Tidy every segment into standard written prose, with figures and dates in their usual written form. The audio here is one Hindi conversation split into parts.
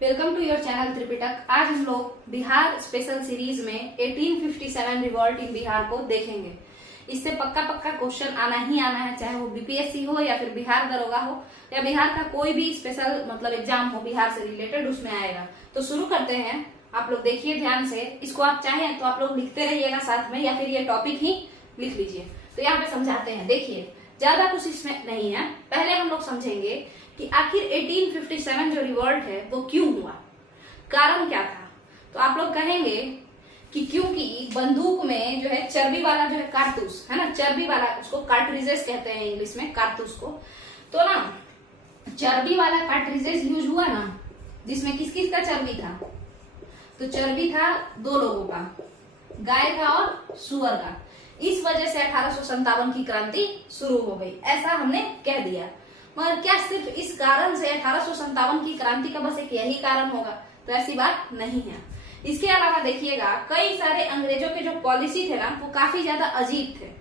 Welcome to your channel Tripitak. आज हम लोग बिहार स्पेशल सीरीज में 1857 रिवॉल्ट इन बिहार को देखेंगे। इससे पक्का क्वेश्चन आना ही आना है, चाहे वो बीपीएससी हो या फिर बिहार दरोगा हो या बिहार का कोई भी स्पेशल मतलब एग्जाम हो बिहार से रिलेटेड, उसमें आएगा। तो शुरू करते हैं। आप लोग देखिए ध्यान से, इसको आप चाहें तो आप लोग लिखते रहिएगा साथ में या फिर ये टॉपिक ही लिख लीजिए। तो यहाँ पे समझाते हैं। देखिए ज्यादा कुछ इसमें नहीं है, पहले हम लोग समझेंगे कि आखिर 1857 जो रिवॉल्ट है वो क्यों हुआ, कारण क्या था। तो आप लोग कहेंगे कि क्योंकि बंदूक में जो है चर्बी वाला जो है कारतूस है ना, चर्बी वाला, उसको कार्ट्रिजेस कहते हैं इंग्लिश में कारतूस को। तो ना चर्बी वाला कार्ट्रिजेस यूज हुआ ना, जिसमें किस किस का चर्बी था। तो चर्बी था दो लोगों का, गाय का और सुअर का। इस वजह से 1857 की क्रांति शुरू हो गई, ऐसा हमने कह दिया। मगर क्या सिर्फ इस कारण से 1857 की क्रांति का बस एक यही कारण होगा? तो ऐसी बात नहीं है। इसके अलावा देखिएगा कई सारे अंग्रेजों के जो पॉलिसी थे ना वो काफी ज्यादा अजीब थे।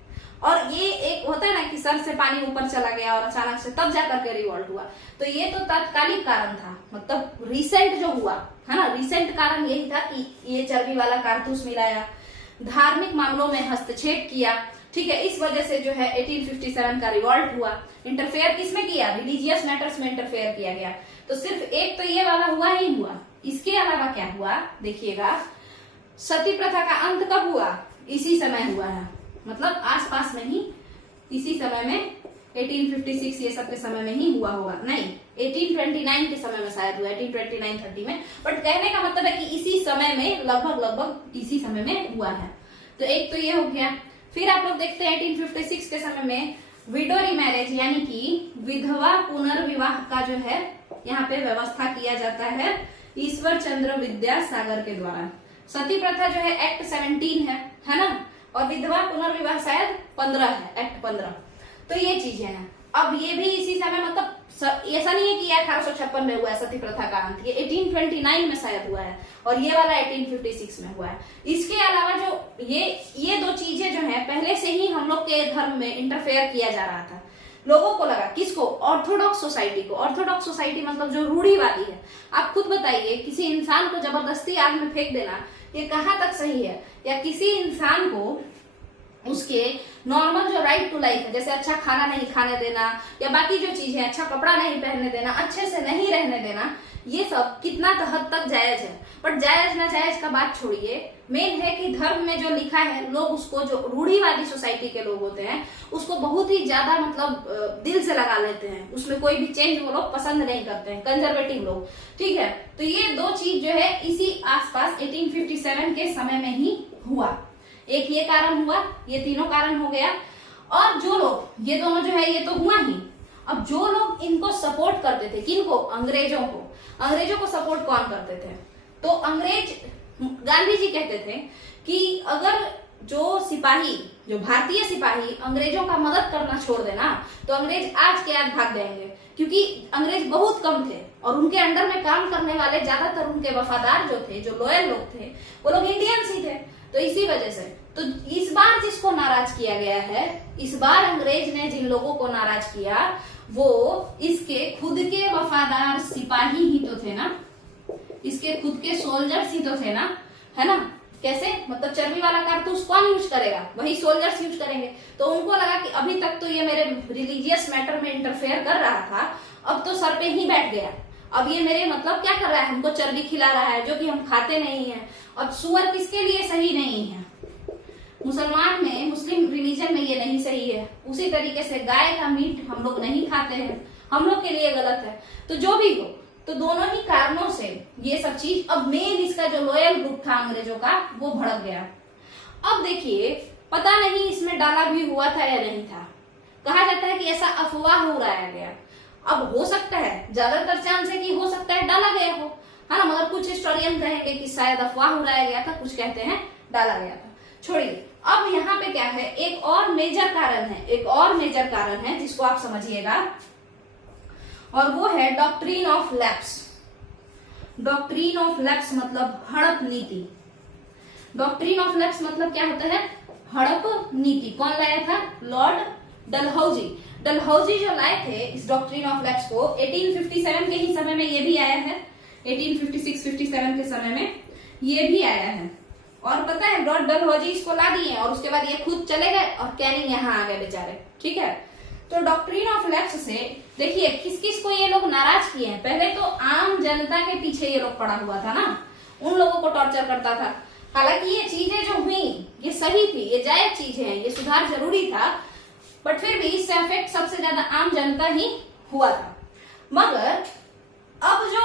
और ये एक होता है ना कि सर से पानी ऊपर चला गया और अचानक से तब जाकर के रिवॉल्ट हुआ। तो ये तो तात्कालिक कारण था, मतलब रिसेंट जो हुआ है ना, रिसेंट कारण यही था कि ये चर्बी वाला कारतूस मिलाया, धार्मिक मामलों में हस्तक्षेप किया। ठीक है, इस वजह से जो है 1857 का रिवॉल्ट हुआ। इंटरफेयर किसमें किया? रिलीजियस मैटर्स में इंटरफेयर किया गया। तो सिर्फ एक तो ये वाला हुआ ही हुआ। इसके अलावा क्या हुआ देखिएगा, सती प्रथा का अंत कब हुआ? इसी समय हुआ है, मतलब आसपास में ही, इसी समय में 1856 ये सब के समय में ही हुआ होगा। नहीं, 1829 के समय में शायद हुआ, 1829-30 में। बट कहने का मतलब है कि इसी समय में, लगभग इसी समय में हुआ है। तो एक तो ये हो गया। फिर आप लोग देखते हैं 1856 के समय में विडो रीमैरिज यानी कि विधवा पुनर्विवाह का जो है यहाँ पे व्यवस्था किया जाता है ईश्वर चंद्र विद्यासागर के द्वारा। सती प्रथा जो है एक्ट 17 है ना, और विधवा पुनर्विवाह शायद 15 है, एक्ट 15। तो ये चीजें हैं। अब ये भी इसी समय, मतलब ऐसा नहीं है कि 1856 में हुआ है सती प्रथा का अंत, ये 1829 में शायद हुआ है और ये वाला 1856 में हुआ है। इसके अलावा जो ये दो चीजें जो है पहले से ही हम लोग के धर्म में इंटरफेयर किया जा रहा था। लोगों को लगा, किसको? ऑर्थोडॉक्स सोसाइटी को। ऑर्थोडॉक्स सोसाइटी मतलब जो रूढ़िवादी है। आप खुद बताइए, किसी इंसान को जबरदस्ती आग में फेंक देना ये कहाँ तक सही है? या किसी इंसान को उसके नॉर्मल जो राइट टू लाइफ है, जैसे अच्छा खाना नहीं खाने देना या बाकी जो चीज है, अच्छा कपड़ा नहीं पहनने देना, अच्छे से नहीं रहने देना, ये सब कितना हद तक जायज है। बट जायज ना जायज का बात छोड़िए, मेन है कि धर्म में जो लिखा है, लोग उसको, जो रूढ़िवादी सोसाइटी के लोग होते हैं उसको बहुत ही ज्यादा मतलब दिल से लगा लेते हैं, उसमें कोई भी चेंज वो लोग पसंद नहीं करते हैं, कंजर्वेटिव लोग। ठीक है, तो ये दो चीज जो है इसी आसपास 1857 के समय में ही हुआ। एक ये कारण हुआ, ये तीनों कारण हो गया। और जो लोग, ये दोनों जो है ये तो हुआ ही। अब जो लोग इनको सपोर्ट करते थे, किनको? अंग्रेजों को। अंग्रेजों को सपोर्ट कौन करते थे? तो अंग्रेज, गांधी जी कहते थे कि अगर जो सिपाही, जो भारतीय सिपाही अंग्रेजों का मदद करना छोड़ देना तो अंग्रेज आज के आज भाग जाएंगे, क्योंकि अंग्रेज बहुत कम थे और उनके अंडर में काम करने वाले ज्यादातर उनके वफादार जो थे, जो लॉयल लोग थे, वो लोग इंडियंस ही थे। तो इसी वजह से तो इस बार जिसको नाराज किया गया है, इस बार अंग्रेज ने जिन लोगों को नाराज किया वो इसके खुद के वफादार सिपाही ही तो थे ना, इसके खुद के सोल्जर्स ही तो थे ना, है ना। कैसे? मतलब चर्बी वाला कारतूस कौन यूज करेगा? वही सोल्जर्स यूज करेंगे। तो उनको लगा कि अभी तक तो ये मेरे रिलीजियस मैटर में इंटरफेयर कर रहा था, अब तो सर पे ही बैठ गया, अब ये मेरे मतलब क्या कर रहा है, हमको चर्बी खिला रहा है जो कि हम खाते नहीं है। अब सुअर किसके लिए सही नहीं है? मुसलमान में, मुस्लिम रिलीजन में ये नहीं सही है। उसी तरीके से गाय का मीट हम लोग नहीं खाते हैं, हम लोग के लिए गलत है। तो जो भी हो, तो दोनों ही कारणों से ये सब चीज, अब मेन इसका जो लॉयल ग्रुप था अंग्रेजों का वो भड़क गया। अब देखिए, पता नहीं इसमें डाला भी हुआ था या नहीं था। कहा जाता है कि ऐसा अफवाह उड़ाया गया। अब हो सकता है, ज्यादातर चांस है कि हो सकता है डाला गया हो, है ना, मगर कुछ हिस्टोरियन कहेंगे कि शायद अफवाह उड़ाया गया था, कुछ कहते हैं डाला गया था। छोड़िए, अब यहाँ पे क्या है, एक और मेजर कारण है, एक और मेजर कारण है जिसको आप समझिएगा, और वो है doctrine of lapse. Doctrine of lapse मतलब हड़प नीति। डॉक्ट्रिन ऑफ लैप्स मतलब क्या होता है? हड़प नीति। कौन लाया था? लॉर्ड डलहौजी। डलहौजी जो लाए थे इस डॉक्ट्रिन ऑफ लैप्स को 1857 के ही समय में ये भी आया है। 1856-57 के समय में ये भी आया है। और पता है लॉर्ड डलहौजी इसको ला दिए और उसके बाद ये खुद चले गए और कैनिंग यहाँ आ गए बेचारे। ठीक है, तो डॉक्ट्रिन ऑफ लैप्स से देखिए किस किस को ये लोग नाराज किए हैं। पहले तो आम जनता के पीछे ये लोग पड़ा हुआ था ना, उन लोगों को टॉर्चर करता था। हालांकि ये चीजें जो हुई ये सही थी, ये जायज चीजें हैं, ये सुधार जरूरी था, बट फिर भी इससे अफेक्ट सबसे ज्यादा आम जनता ही हुआ था। मगर अब जो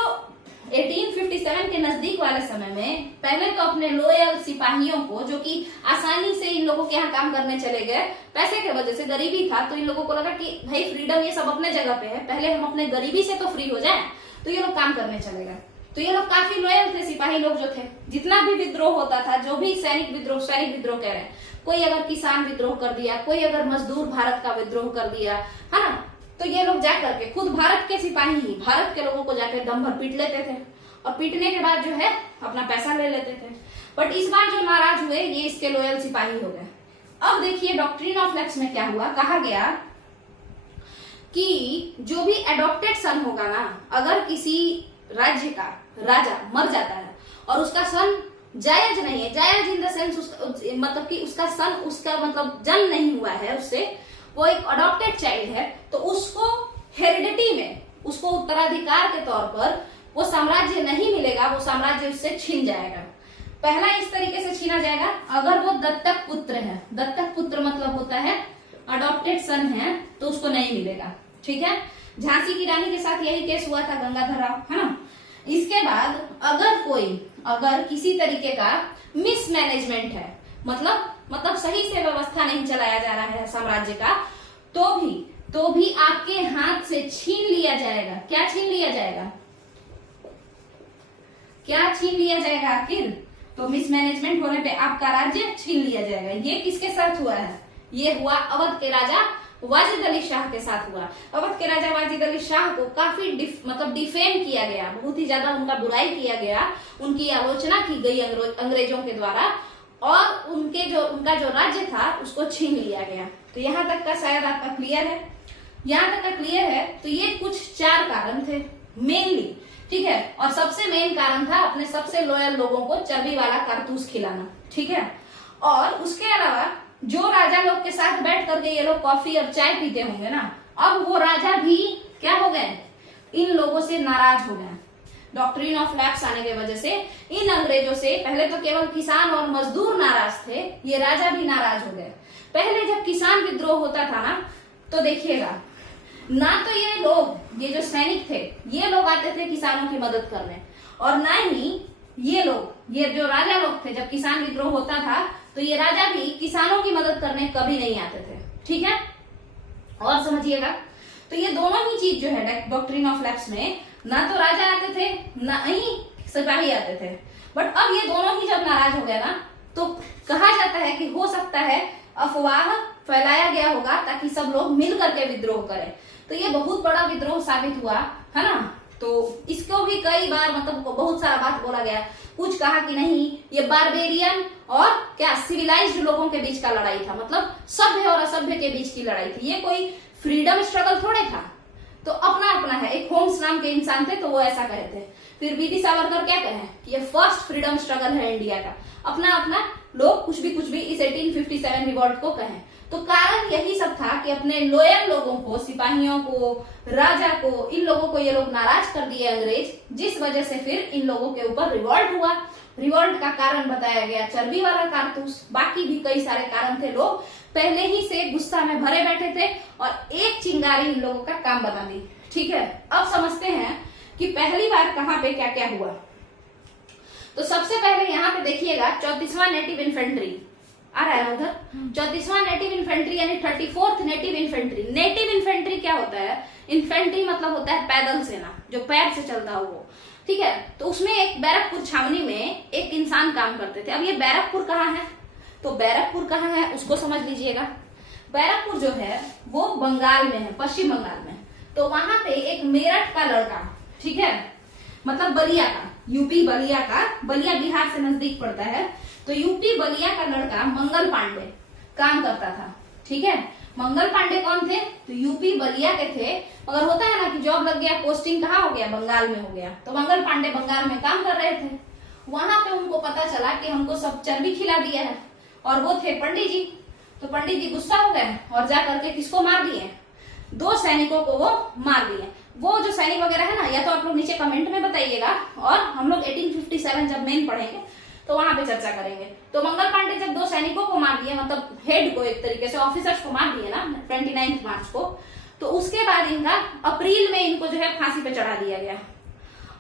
1857 के नजदीक वाले समय में पहले तो अपने लोयल सिपाहियों को, जो कि आसानी से इन लोगों के यहाँ काम करने चले गए, पैसे के वजह से, गरीबी था तो इन लोगों को लगा कि भाई फ्रीडम ये सब अपने जगह पे है, पहले हम अपने गरीबी से तो फ्री हो जाएं, तो ये लोग काम करने चले गए। तो ये लोग काफी लोयल थे, सिपाही लोग जो थे। जितना भी विद्रोह होता था, जो भी सैनिक विद्रोह कह रहे हैं, कोई अगर किसान विद्रोह कर दिया, कोई अगर मजदूर भारत का विद्रोह कर दिया, है ना, तो ये लोग जाकर के खुद भारत के सिपाही ही भारत के लोगों को जाकर दम भर पीट लेते थे और पीटने के बाद जो है अपना पैसा ले लेते थे। बट इस बार जो नाराज हुए ये इसके लोयल सिपाही हो गए। अब देखिए डॉक्ट्रिन ऑफ लैप्स में क्या हुआ, कहा गया कि जो भी एडॉप्टेड सन होगा ना, अगर किसी राज्य का राजा मर जाता है और उसका सन जायज नहीं है, जायज इन द सेंस मतलब कि उसका सन, उसका मतलब जन्म नहीं हुआ है उससे, वो एक अडॉप्टेड चाइल्ड है, तो उसको हेरिडिटी में, उसको उत्तराधिकार के तौर पर वो साम्राज्य नहीं मिलेगा, वो साम्राज्य उससे छीन जाएगा। पहला इस तरीके से छीना जाएगा अगर वो दत्तक पुत्र है। दत्तक पुत्र मतलब होता है अडॉप्टेड सन है, तो उसको नहीं मिलेगा। ठीक है, झांसी की रानी के साथ यही केस हुआ था, गंगाधर राव, है ना। इसके बाद अगर किसी तरीके का मिसमैनेजमेंट है, मतलब सही से व्यवस्था नहीं चलाया जा रहा है साम्राज्य का, तो भी आपके हाथ से छीन लिया जाएगा। क्या छीन लिया जाएगा? क्या छीन लिया जाएगा आखिर? तो मिसमैनेजमेंट होने पे आपका राज्य छीन लिया जाएगा। ये किसके साथ हुआ है? ये हुआ अवध के राजा वाजिद अली शाह के साथ हुआ। अवध के राजा वाजिद अली शाह को काफी डिफेम किया गया, बहुत ही ज्यादा उनका बुराई किया गया, उनकी आलोचना की गई अंग्रेजों के द्वारा, और उनका जो राज्य था उसको छीन लिया गया। तो यहाँ तक का शायद आपका क्लियर है। यहाँ तक का क्लियर है। तो ये कुछ 4 कारण थे मेनली। ठीक है, और सबसे मेन कारण था अपने सबसे लॉयल लोगों को चर्बी वाला कारतूस खिलाना। ठीक है, और उसके अलावा जो राजा लोग के साथ बैठ करके ये लोग कॉफी और चाय पीते होंगे ना, अब वो राजा भी क्या हो गए, इन लोगों से नाराज हो गए। डॉक्ट्रिन ऑफ लैप्स आने की वजह से इन अंग्रेजों से पहले तो केवल किसान और मजदूर नाराज थे, ये राजा भी नाराज हो गए। पहले जब किसान विद्रोह होता था ना, तो देखिएगा ना, तो ये लोग, ये जो सैनिक थे, ये लोग आते थे किसानों की मदद करने, और ना ही ये जो राजा लोग थे, जब किसान विद्रोह होता था तो ये राजा भी किसानों की मदद करने कभी नहीं आते थे। ठीक है, और समझिएगा, तो ये दोनों ही चीज जो है डॉक्ट्रिन ऑफ लैप्स में, ना तो राजा आते थे ना ही सिपाही आते थे। बट अब ये दोनों ही जब नाराज हो गया ना, तो कहा जाता है कि हो सकता है अफवाह फैलाया गया होगा ताकि सब लोग मिल करके विद्रोह करें। तो ये बहुत बड़ा विद्रोह साबित हुआ, है ना। तो इसको भी कई बार बहुत सारा बात बोला गया। कुछ कहा कि नहीं, ये बारबेरियन और क्या सिविलाइज्ड लोगों के बीच का लड़ाई था, मतलब सभ्य और असभ्य के बीच की लड़ाई थी। ये कोई फ्रीडम स्ट्रगल थोड़े था। तो अपना अपना है, एक होम्स नाम के इंसान थे तो वो ऐसा कहे थे। फिर वीडी सावरकर क्या कहे, ये फर्स्ट फ्रीडम स्ट्रगल है इंडिया का। अपना अपना लोग कुछ भी इस 1857 रिवॉल्ट को कहें। तो कारण यही सब था कि अपने लोयल लोगों को, सिपाहियों को, राजा को, इन लोगों को ये लोग नाराज कर दिए अंग्रेज, जिस वजह से फिर इन लोगों के ऊपर रिवॉल्ट हुआ। रिवॉल्ट का कारण बताया गया चर्बी वाला कारतूस, बाकी भी कई सारे कारण थे। लोग पहले ही से गुस्सा में भरे बैठे थे और एक चिंगारी इन लोगों का काम बना दी। ठीक है, अब समझते हैं कि पहली बार कहाँ पे क्या क्या हुआ। तो सबसे पहले यहाँ पे देखिएगा 34वां नेटिव इन्फेंट्री आ रहा है उधर। 34वां नेटिव इन्फेंट्री यानी 34th native infantry. Native infantry क्या होता है? इन्फेंट्री मतलब होता है पैदल सेना, जो पैर से चलता हो वो। ठीक है, तो उसमें एक बैरकपुर छावनी में एक इंसान काम करते थे। अब ये बैरकपुर कहाँ है? तो बैरकपुर कहाँ है उसको समझ लीजिएगा। बैरकपुर जो है वो बंगाल में है, पश्चिम बंगाल में। तो वहां पे एक मेरठ का लड़का, ठीक है, मतलब बलिया का, यूपी बलिया का, बलिया बिहार से नजदीक पड़ता है, तो यूपी बलिया का लड़का मंगल पांडे काम करता था। ठीक है, मंगल पांडे कौन थे? तो यूपी बलिया के थे। मगर होता है ना कि जॉब लग गया, पोस्टिंग कहाँ हो गया? बंगाल में हो गया। तो मंगल पांडे बंगाल में काम कर रहे थे। वहां पे उनको पता चला कि हमको सब चर्बी खिला दिया है, और वो थे पंडित जी। तो पंडित जी गुस्सा हो गए और जा करके किसको मार दिए? 2 सैनिकों को वो मार दिए। वो जो सैनिक वगैरह है ना, या तो आप लोग नीचे कमेंट में बताइएगा, और हम लोग 1857 जब मेन पढ़ेंगे तो वहां पे चर्चा करेंगे। तो मंगल पांडे जब 2 सैनिकों को मार दिए, मतलब हेड को, एक तरीके से ऑफिसर्स को मार दिए ना 29 मार्च को, तो उसके बाद इनका अप्रैल में इनको जो है फांसी पे चढ़ा दिया गया।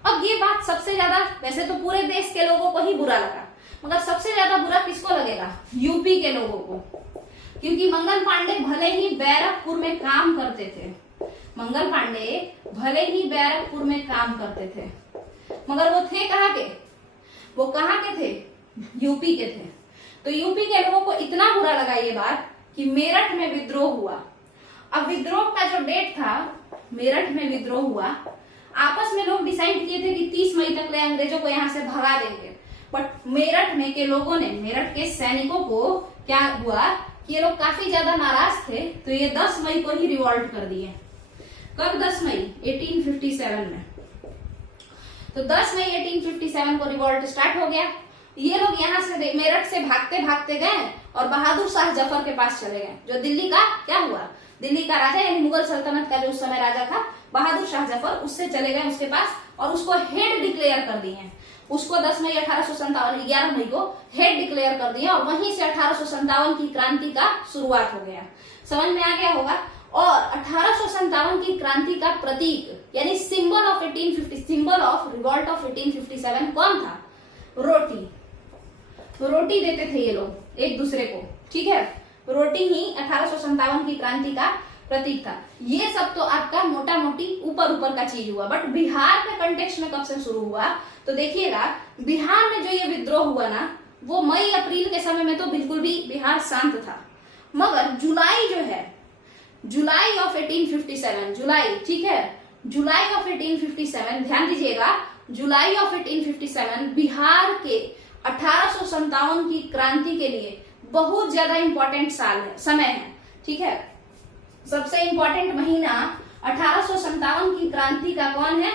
अब ये बात सबसे ज्यादा, वैसे तो पूरे देश के लोगों को ही बुरा लगा, मगर सबसे ज्यादा बुरा किसको लगेगा? यूपी के लोगों को। क्योंकि मंगल पांडे भले ही बैरकपुर में काम करते थे, मंगल पांडे भले ही बैरकपुर में काम करते थे, मगर वो थे कहाँ के? वो कहाँ के थे? यूपी के थे। तो यूपी के लोगों को इतना बुरा लगा ये बात कि मेरठ में विद्रोह हुआ। अब विद्रोह का जो डेट था, मेरठ में विद्रोह हुआ। आपस में लोग डिसाइड किए थे कि 30 मई तक ले अंग्रेजों को यहाँ से भगा देंगे, बट मेरठ में के लोगों ने, मेरठ के सैनिकों को क्या हुआ कि ये लोग काफी ज्यादा नाराज थे, तो ये 10 मई को ही रिवॉल्ट कर दिए। कब? 10 मई 1857 में। तो 10 मई 1857 को रिवॉल्ट स्टार्ट हो गया। ये लोग यहाँ से मेरठ से भागते भागते गए और बहादुर शाह जफर के पास चले गए, जो दिल्ली का क्या हुआ, दिल्ली का राजा, यानी मुगल सल्तनत का जो उस समय राजा था बहादुर शाह जफर, उससे चले गए उसके पास और उसको हेड डिक्लेयर कर दिए। उसको 10 मई 1857, 11 मई को हेड डिक्लेयर कर दिया, और वहीं से 1857 की क्रांति का शुरुआत हो गया। समझ में आ गया होगा। और 1857 की क्रांति का प्रतीक यानी symbol of 1850, symbol of revolt of 1857 कौन था? रोटी। तो रोटी देते थे ये लोग एक दूसरे को, ठीक है। रोटी ही 1857 की क्रांति का प्रतीक था। ये सब तो आपका मोटा मोटी ऊपर ऊपर का चीज हुआ, बट बिहार के कंटेक्स्ट में कब से शुरू हुआ? तो देखिएगा, बिहार में जो ये विद्रोह हुआ ना, वो मई अप्रैल के समय में तो बिल्कुल भी बिहार शांत था, मगर जुलाई जो है, जुलाई ऑफ 1857, जुलाई, ठीक है, जुलाई ऑफ 1857, ध्यान दीजिएगा, जुलाई ऑफ 1857 बिहार के 1857 की क्रांति के लिए बहुत ज्यादा इंपॉर्टेंट साल है, समय है, ठीक है। सबसे इंपॉर्टेंट महीना 1857 की क्रांति का कौन है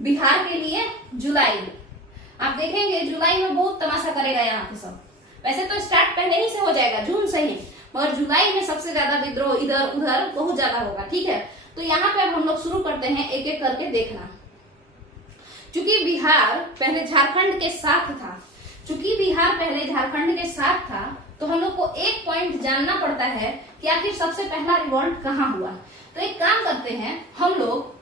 बिहार के लिए? जुलाई। आप देखेंगे जुलाई में बहुत तमाशा करेगा यहाँ पे सब। वैसे तो स्टार्ट पहले ही से हो जाएगा, जून से ही, मगर जुलाई में सबसे ज्यादा विद्रोह इधर उधर बहुत ज्यादा होगा, ठीक है। तो यहाँ पे अब हम लोग शुरू करते हैं एक एक करके देखना। चूंकि बिहार पहले झारखंड के साथ था, चूंकि बिहार पहले झारखंड के साथ था, तो हम लोग को एक पॉइंट जानना पड़ता है कि आखिर सबसे पहला रिवॉल्ट कहाँ हुआ। तो एक काम करते हैं, हम लोग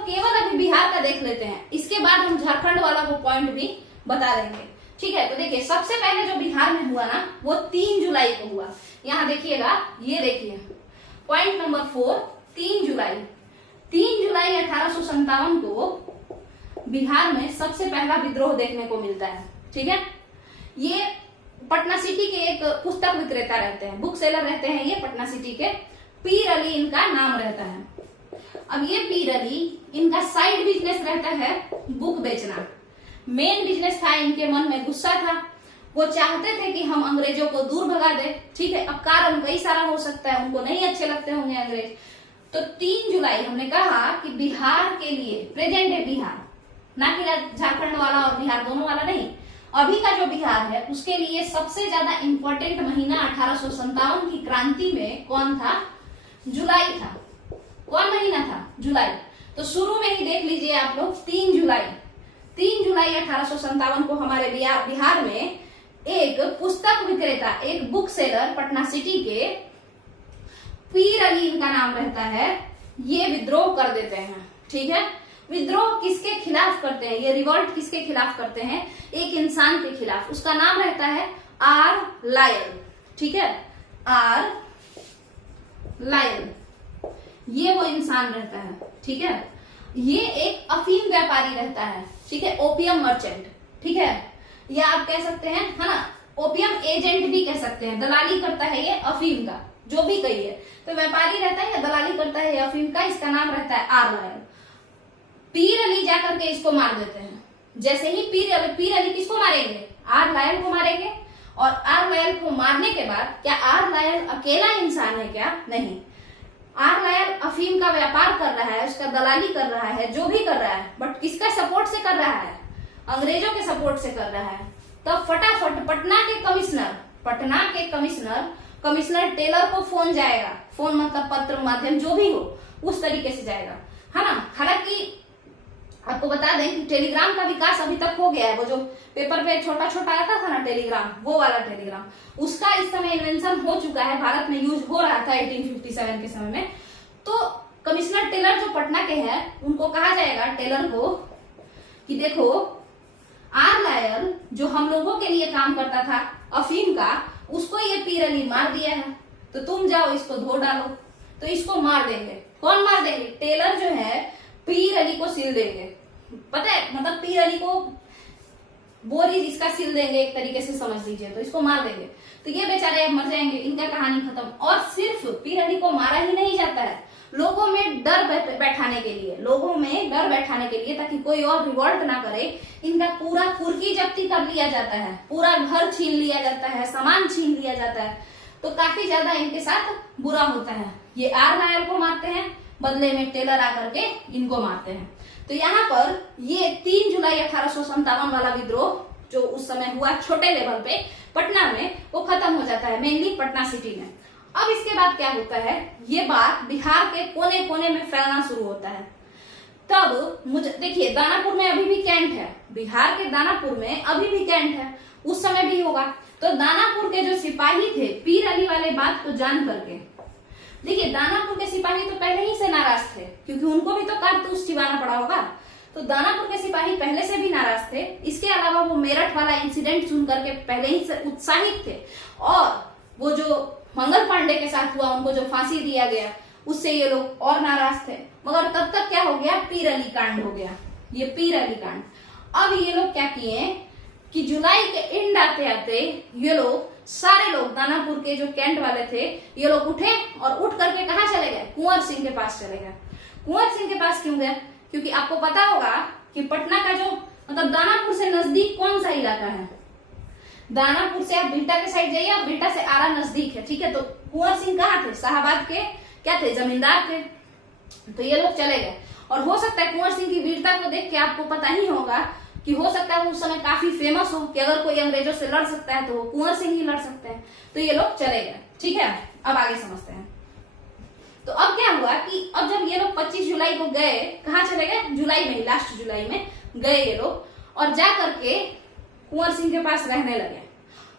केवल अभी बिहार का देख लेते हैं, इसके बाद हम झारखंड वाला वो पॉइंट भी बता देंगे, ठीक है। तो देखिए, सबसे पहले जो बिहार में हुआ ना, वो 3 जुलाई को हुआ। यहाँ देखिएगा, ये देखिए पॉइंट नंबर 4, 3 जुलाई 1857 को बिहार में सबसे पहला विद्रोह देखने को मिलता है, ठीक है। ये पटना सिटी के एक पुस्तक विक्रेता रहते हैं, बुक सेलर रहते हैं ये पटना सिटी के, पीर अली इनका नाम रहता है। अब ये पीर अली, इनका साइड बिजनेस रहता है बुक बेचना। मेन बिजनेस था, इनके मन में गुस्सा था, वो चाहते थे कि हम अंग्रेजों को दूर भगा दे, ठीक है। अब कारण कई सारा हो सकता है, उनको नहीं अच्छे लगते होंगे अंग्रेज। तो 3 जुलाई हमने कहा कि बिहार के लिए, प्रेजेंट है बिहार, ना कि झारखंड वाला और बिहार दोनों वाला नहीं, अभी का जो बिहार है उसके लिए सबसे ज्यादा इंपॉर्टेंट महीना 1857 की क्रांति में कौन था? जुलाई था। कौन महीना था? जुलाई। तो शुरू में ही देख लीजिए आप लोग, 3 जुलाई 1857 को हमारे बिहार में एक पुस्तक विक्रेता, एक बुक सेलर पटना सिटी के पीर अली इनका नाम रहता है, ये विद्रोह कर देते हैं, ठीक है। विद्रोह किसके खिलाफ करते हैं? ये रिवॉल्ट किसके खिलाफ करते हैं? एक इंसान के खिलाफ, उसका नाम रहता है आर लायल, ठीक है, आर लायल, ये वो इंसान रहता है, ठीक है। ये एक अफीम व्यापारी रहता है, ठीक है, ओपियम मर्चेंट, ठीक है, या आप कह सकते हैं, है ना, ओपियम एजेंट भी कह सकते हैं, दलाली करता है ये अफीम का, जो भी कहिए। तो व्यापारी रहता है या दलाली करता है अफीम का, इसका नाम रहता है आर लायल। पीर अली जाकर के इसको मार देते हैं। जैसे ही पीर अली किसको मारेंगे? आर लायल को मारेंगे, और आर लायल को मारने के बाद क्या आर लायल अकेला इंसान है क्या? नहीं, आर लायल अफीम का व्यापार कर रहा है, उसका दलाली कर रहा है, जो भी कर रहा है, बट किसका सपोर्ट से कर रहा है? अंग्रेजों के सपोर्ट से कर रहा है। तब फटाफट पटना के कमिश्नर टेलर को फोन जाएगा, फोन मतलब पत्र माध्यम जो भी हो उस तरीके से जाएगा, है ना। हालांकि आपको बता दें कि टेलीग्राम का विकास अभी तक हो गया है, वो जो पेपर पे छोटा छोटा आता था ना टेलीग्राम, वो वाला टेलीग्राम, उसका इस समय इन्वेंशन हो चुका है, भारत में यूज हो रहा था 1857 के समय में। तो कमिश्नर टेलर जो पटना के हैं, उनको कहा जाएगा टेलर को कि देखो आर लायल जो हम लोगों के लिए काम करता था अफीम का, उसको ये पीर अली मार दिया है, तो तुम जाओ इसको धो डालो। तो इसको मार देंगे। कौन मार देंगे? टेलर जो है पीर अली को सिल देंगे, पता है, मतलब पीर अली को बोरी इसका सिल देंगे, एक तरीके से समझ लीजिए। तो इसको मार देंगे, तो ये बेचारे अब मर जाएंगे, इनका कहानी खत्म। और सिर्फ पीर अली को मारा ही नहीं जाता है, लोगों में डर बैठाने के लिए, ताकि कोई और रिवॉल्ट ना करे, इनका पूरा कुर्की जब्ती कर लिया जाता है, पूरा घर छीन लिया जाता है, सामान छीन लिया जाता है। तो काफी ज्यादा इनके साथ बुरा होता है। ये आर नायर को मारते हैं, बदले में टेलर आकर के इनको मारते हैं। तो यहाँ पर ये 3 जुलाई 1857 वाला विद्रोह जो उस समय हुआ छोटे लेवल पे पटना में, वो खत्म हो जाता है, मेनली पटना सिटी में। अब इसके बाद क्या होता है, ये बात बिहार के कोने कोने में फैलना शुरू होता है। तब मुझे देखिए, दानापुर में अभी भी कैंट है, बिहार के दानापुर में अभी भी कैंट है, उस समय भी होगा। तो दानापुर के जो सिपाही थे, पीर अली वाले बात को जान करके, देखिए दानापुर के सिपाही तो पहले ही से नाराज थे, क्योंकि उनको भी तो कारतूस चिबाना पड़ा होगा। तो दानापुर के सिपाही पहले से भी नाराज थे। इसके अलावा वो मेरठ वाला इंसिडेंट सुन करके पहले ही से उत्साहित थे, और वो जो मंगल पांडे के साथ हुआ, उनको जो फांसी दिया गया, उससे ये लोग और नाराज थे। मगर तब तक क्या हो गया, पीर अली कांड हो गया, ये पीर अली कांड। अब ये लोग क्या किए कि जुलाई के एंड आते आते ये लोग सारे लोग दानापुर के जो कैंट वाले थे, ये लोग उठे और उठ करके कहाँ चले गए, कुंवर सिंह के पास चले गए। कुंवर सिंह के पास क्यों गए? क्योंकि आपको पता होगा कि पटना का जो मतलब दानापुर से नजदीक कौन सा इलाका है, दानापुर से आप बिहटा के साइड जाइए, बिहटा से आरा नजदीक है, ठीक है। तो कुंवर सिंह कहाँ थे, शाहाबाद के क्या थे, जमींदार थे। तो ये लोग चले गए, और हो सकता है कुंवर सिंह की वीरता को देख के आपको पता ही होगा कि हो सकता है वो उस समय काफी फेमस हो, कि अगर कोई अंग्रेजों से लड़ सकता है तो वो कुंवर सिंह ही लड़ सकते हैं। तो ये लोग चले गए, ठीक है। अब आगे समझते हैं। तो अब क्या हुआ कि अब जब ये लोग 25 जुलाई को गए, कहाँ चले गए, जुलाई में, लास्ट जुलाई में गए ये लोग, और जा करके कुंवर सिंह के पास रहने लगे।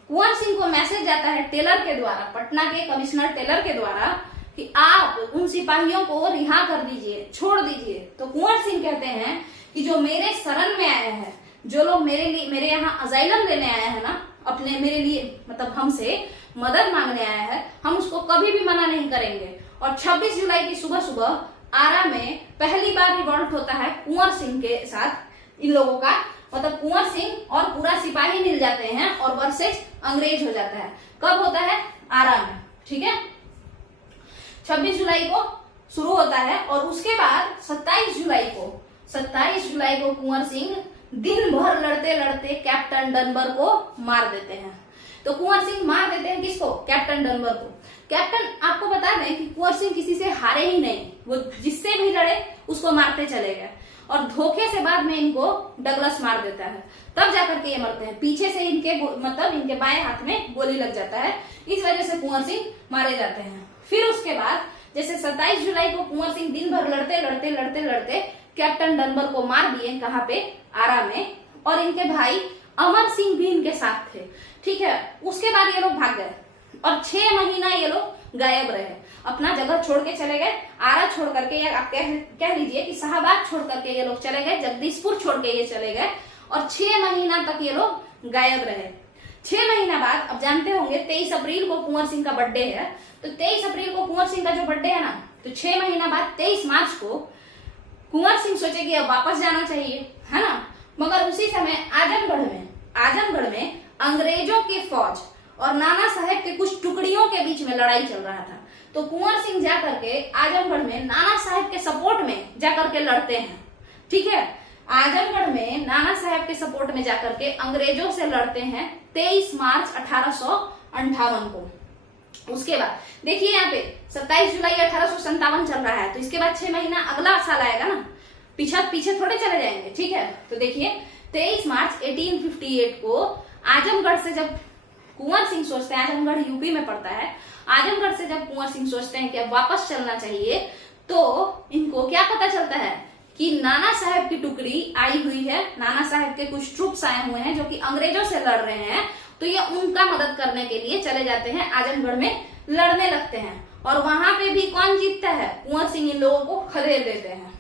कुंवर सिंह को मैसेज आता है टेलर के द्वारा, पटना के कमिश्नर टेलर के द्वारा, कि आप उन सिपाहियों को रिहा कर दीजिए, छोड़ दीजिए। तो कुंवर सिंह कहते हैं कि जो मेरे शरण में आए हैं, जो लोग मेरे यहाँ अजाइलम लेने आए हैं ना, अपने मेरे लिए मतलब हमसे मदद मांगने आया है, हम उसको कभी भी मना नहीं करेंगे। और 26 जुलाई की सुबह सुबह आरा में पहली बार रिवॉल्ट होता है कुंवर सिंह के साथ, इन लोगों का मतलब कुंवर सिंह और पूरा सिपाही मिल जाते हैं और वर्सेस अंग्रेज हो जाता है। कब होता है, आरा में, ठीक है। 26 जुलाई को शुरू होता है, और उसके बाद 27 जुलाई को कुंवर सिंह दिन भर लड़ते लड़ते कैप्टन डनबर को मार देते हैं। तो कुंवर सिंह मार देते हैं किसको, कैप्टन डनबर को। कैप्टन, आपको बता दें कि कुंवर सिंह किसी से हारे ही नहीं, वो जिससे भी लड़े उसको मारते चले गए, और धोखे से बाद में इनको डगलस मार देता है, तब जाकर के ये मरते हैं। पीछे से इनके मतलब इनके बाएं हाथ में गोली लग जाता है, इस वजह से कुंवर सिंह मारे जाते हैं। फिर उसके बाद जैसे 27 जुलाई को कुंवर सिंह दिन भर लड़ते कैप्टन डनबर को मार दिए, कहाँ पे, आरा में, और इनके भाई अमर सिंह भी इनके साथ थे, ठीक है। उसके बाद ये लोग भाग गए, और 6 महीना ये लोग गायब रहे, अपना जगह छोड़ के चले गए, आरा छोड़ करके, या आप कह लीजिए कि शाहबाद छोड़ करके ये लोग चले गए, जगदीशपुर छोड़ के ये चले गए, और 6 महीना तक ये लोग गायब रहे। 6 महीना बाद, अब जानते होंगे 23 अप्रैल को कुंवर सिंह का बर्थडे है, तो 23 अप्रैल को कुंवर सिंह का जो बर्थडे है ना, तो 6 महीना बाद 23 मार्च को कुंवर सिंह सोचे कि अब वापस जाना चाहिए, है ना। मगर उसी समय आजमगढ़ में अंग्रेजों की फौज और नाना साहेब के कुछ टुकड़ियों के बीच में लड़ाई चल रहा था। तो कुंवर सिंह जाकर के आजमगढ़ में नाना साहेब के सपोर्ट में जाकर के लड़ते हैं, ठीक है। आजमगढ़ में नाना साहब के सपोर्ट में जाकर के अंग्रेजों से लड़ते हैं 23 मार्च 1858 को। उसके बाद देखिए यहाँ पे 27 जुलाई 1857 चल रहा है, तो इसके बाद 6 महीना अगला साल आएगा ना, पीछे थोड़े चले जाएंगे, ठीक है। तो देखिए 23 मार्च 1858 को आजमगढ़ से जब कुंवर सिंह सोचते हैं, आजमगढ़ यूपी में पड़ता है, आजमगढ़ से जब कुंवर सिंह सोचते हैं कि अब वापस चलना चाहिए, तो इनको क्या पता चलता है कि नाना साहब की टुकड़ी आई हुई है, नाना साहब के कुछ ट्रुप्स आए हुए हैं जो कि अंग्रेजों से लड़ रहे हैं, तो ये उनका मदद करने के लिए चले जाते हैं, आजमगढ़ में लड़ने लगते हैं। और वहां पे भी कौन जीतता है? कुंवर सिंह इन लोगों को खदेड़ देते हैं।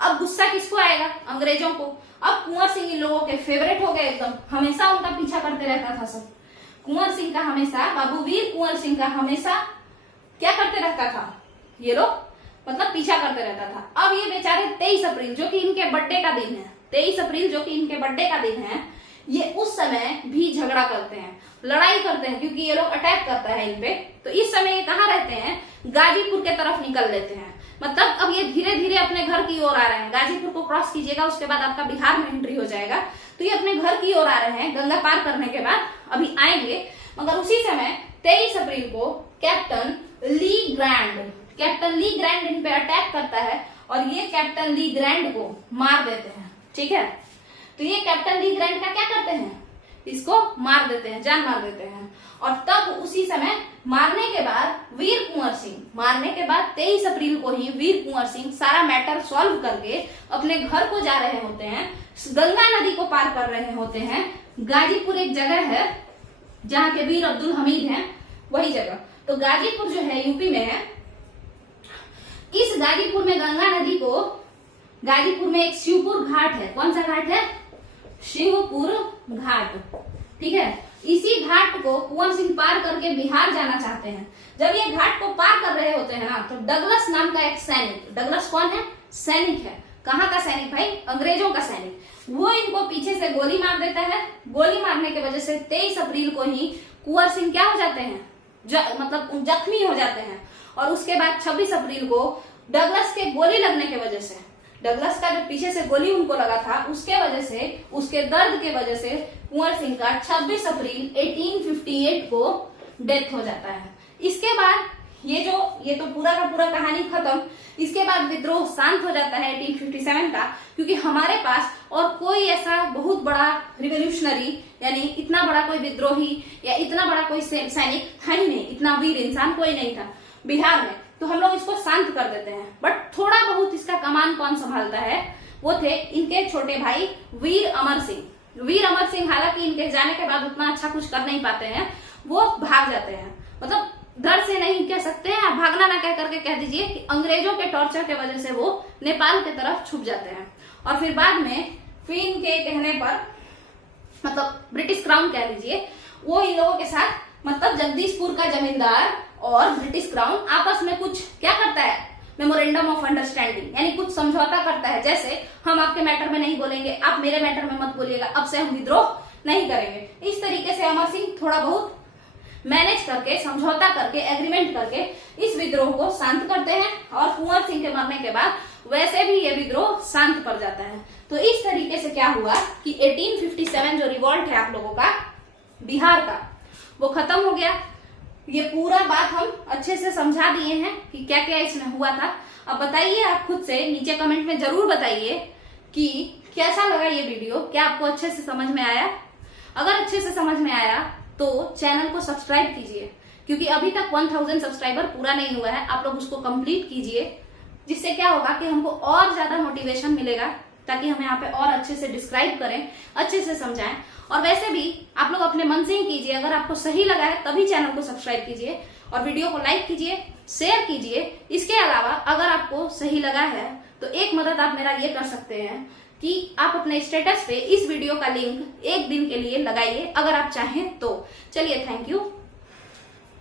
अब गुस्सा किसको आएगा? अंग्रेजों को। अब कुंवर सिंह इन लोगों के फेवरेट हो गए एकदम, हमेशा उनका पीछा करते रहता था सब। कुंवर सिंह का हमेशा, बाबू वीर कुंवर सिंह का हमेशा क्या करते रहता था ये लोग, मतलब पीछा करते रहता था। अब ये बेचारे 23 अप्रैल जो कि इनके बर्थडे का दिन है, 23 अप्रैल जो कि इनके बर्थडे का दिन है, ये उस समय भी झगड़ा करते हैं, लड़ाई करते हैं, क्योंकि ये लोग अटैक करता है इन पे। तो इस समय ये कहाँ रहते हैं? गाजीपुर के तरफ निकल लेते हैं। मतलब अब ये धीरे धीरे अपने घर की ओर आ रहे हैं। गाजीपुर को क्रॉस कीजिएगा, उसके बाद आपका बिहार में एंट्री हो जाएगा। तो ये अपने घर की ओर आ रहे हैं, गंगा पार करने के बाद अभी आएंगे। मगर उसी समय 23 अप्रैल को कैप्टन ली ग्रैंड इन पे अटैक करता है और ये कैप्टन ली ग्रैंड को मार देते हैं, ठीक है। तो ये कैप्टन ली ग्रैंड का क्या करते हैं? इसको मार देते हैं, जान मार देते हैं। और तब उसी समय मारने के बाद वीर कुंवर सिंह, मारने के बाद 23 अप्रैल को ही वीर कुंवर सिंह सारा मैटर सॉल्व करके अपने घर को जा रहे होते हैं, गंगा नदी को पार कर रहे होते हैं। गाजीपुर एक जगह है जहाँ के वीर अब्दुल हमीद हैं, वही जगह। तो गाजीपुर जो है यूपी में है। इस गाजीपुर में गंगा नदी को, गाजीपुर में एक शिवपुर घाट है। कौन सा घाट है? शिवपुर घाट, ठीक है। इसी घाट को कुंवर सिंह पार करके बिहार जाना चाहते हैं। जब ये घाट को पार कर रहे होते हैं ना, तो डगलस नाम का एक सैनिक, डगलस कौन है? सैनिक है। कहाँ का सैनिक भाई? अंग्रेजों का सैनिक। वो इनको पीछे से गोली मार देता है। गोली मारने की वजह से 23 अप्रैल को ही कुंवर सिंह क्या हो जाते हैं? मतलब जख्मी हो जाते हैं। और उसके बाद 26 अप्रैल को डगलस के गोली लगने की वजह से, डगलस का जो पीछे से गोली उनको लगा था, उसके वजह से, उसके दर्द के वजह से कुंवर सिंह का 26 अप्रैल 1858 को डेथ हो जाता है। इसके बाद ये तो पूरा का पूरा कहानी खत्म। इसके बाद विद्रोह शांत हो जाता है 1857 का, क्योंकि हमारे पास और कोई ऐसा बहुत बड़ा रिवोल्यूशनरी, यानी इतना बड़ा कोई विद्रोही या इतना बड़ा कोई सैनिक था ही नहीं, इतना वीर इंसान कोई नहीं था बिहार में। तो हम लोग इसको शांत कर देते हैं। बट थोड़ा बहुत इसका कमान कौन संभालता है? वो थे इनके छोटे भाई वीर अमर सिंह। वीर अमर सिंह हालांकि इनके जाने के बाद उतना अच्छा कुछ कर नहीं पाते हैं, वो भाग जाते हैं। मतलब डर से नहीं कह सकते हैं, आप भागना ना कह करके कह दीजिए कि अंग्रेजों के टॉर्चर के वजह से वो नेपाल के तरफ छुप जाते हैं। और फिर बाद में फिन के कहने पर, मतलब ब्रिटिश क्राउन कह लीजिए, वो इन लोगों के साथ, मतलब जगदीशपुर का जमींदार और ब्रिटिश क्राउन आपस में कुछ क्या करता है? मेमोरेंडम ऑफ अंडरस्टैंडिंग, यानी कुछ समझौता करता है। जैसे हम आपके मैटर में नहीं बोलेंगे, आप मेरे मैटर में मत बोलिएगा, अब से हम विद्रोह नहीं करेंगे। इस तरीके से अमर सिंह थोड़ा बहुत मैनेज करके, समझौता करके, एग्रीमेंट करके इस विद्रोह को शांत करते हैं। और कुंवर सिंह के मरने के बाद वैसे भी ये विद्रोह शांत पड़ जाता है। तो इस तरीके से क्या हुआ कि 1857 जो रिवॉल्ट है आप लोगों का बिहार का, वो खत्म हो गया। ये पूरा बात हम अच्छे से समझा दिए हैं कि क्या क्या इसमें हुआ था। अब बताइए आप खुद से, नीचे कमेंट में जरूर बताइए कि कैसा लगा ये वीडियो, क्या आपको अच्छे से समझ में आया। अगर अच्छे से समझ में आया तो चैनल को सब्सक्राइब कीजिए, क्योंकि अभी तक 1000 सब्सक्राइबर पूरा नहीं हुआ है। आप लोग उसको कंप्लीट कीजिए, जिससे क्या होगा कि हमको और ज्यादा मोटिवेशन मिलेगा, ताकि हम यहाँ पे और अच्छे से डिस्क्राइब करें, अच्छे से समझाएं। और वैसे भी आप लोग अपने मन से ही कीजिए। अगर आपको सही लगा है तभी चैनल को सब्सक्राइब कीजिए और वीडियो को लाइक कीजिए, शेयर कीजिए। इसके अलावा अगर आपको सही लगा है तो एक मदद आप मेरा ये कर सकते हैं कि आप अपने स्टेटस पे इस वीडियो का लिंक एक दिन के लिए लगाइए, अगर आप चाहें तो। चलिए, थैंक यू।